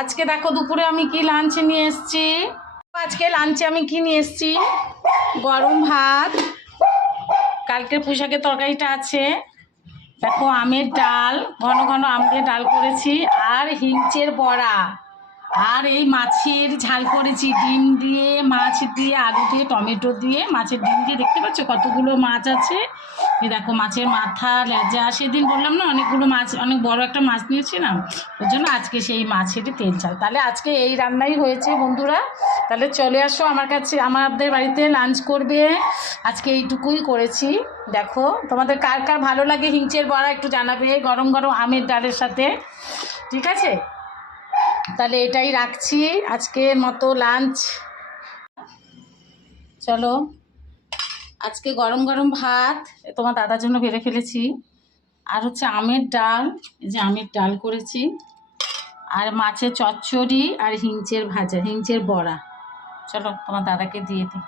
আজকে দেখো দুপুরে আমি কি লাঞ্চে নিয়ে এসেছি। আজকে লাঞ্চে আমি কি নিয়ে এসেছি, গরম ভাত, কালকের পুঁইশাকের তরকারিটা আছে, দেখো আমের ডাল, ঘন ঘন আম দিয়ে ডাল করেছি, আর হিঞ্চের বড়া, আর এই মাছের ঝাল করেছি, ডিম দিয়ে, মাছ দিয়ে, আলু দিয়ে, টমেটো দিয়ে, মাছের ডিম দিয়ে। দেখতে পাচ্ছ কতগুলো মাছ আছে, এই দেখো মাছের মাথা, লেজা। সেদিন বললাম না অনেকগুলো মাছ, অনেক বড় একটা মাছ নিয়েছিলাম, ওই জন্য আজকে সেই মাছের তেল ঝাল। তাহলে আজকে এই রান্নাই হয়েছে বন্ধুরা। তাহলে চলে আসো আমার কাছে, আমাদের বাড়িতে লাঞ্চ করবে। আজকে এইটুকুই করেছি। দেখো তোমাদের কার কার ভালো লাগে হিঞ্চের বড়া একটু জানাবে, গরম গরম আমের ডালের সাথে। ঠিক আছে, তাহলে এটাই রাখছি আজকের মতো লাঞ্চ। চলো, আজকে গরম গরম ভাত তোমার দাদার জন্য বেড়ে ফেলেছি, আর হচ্ছে আমের ডাল, এই যে আমের ডাল করেছি, আর মাছের চচ্চড়ি, আর হিঞ্চের ভাজা, হিঞ্চের বড়া। চলো তোমার দাদাকে দিয়ে দিই।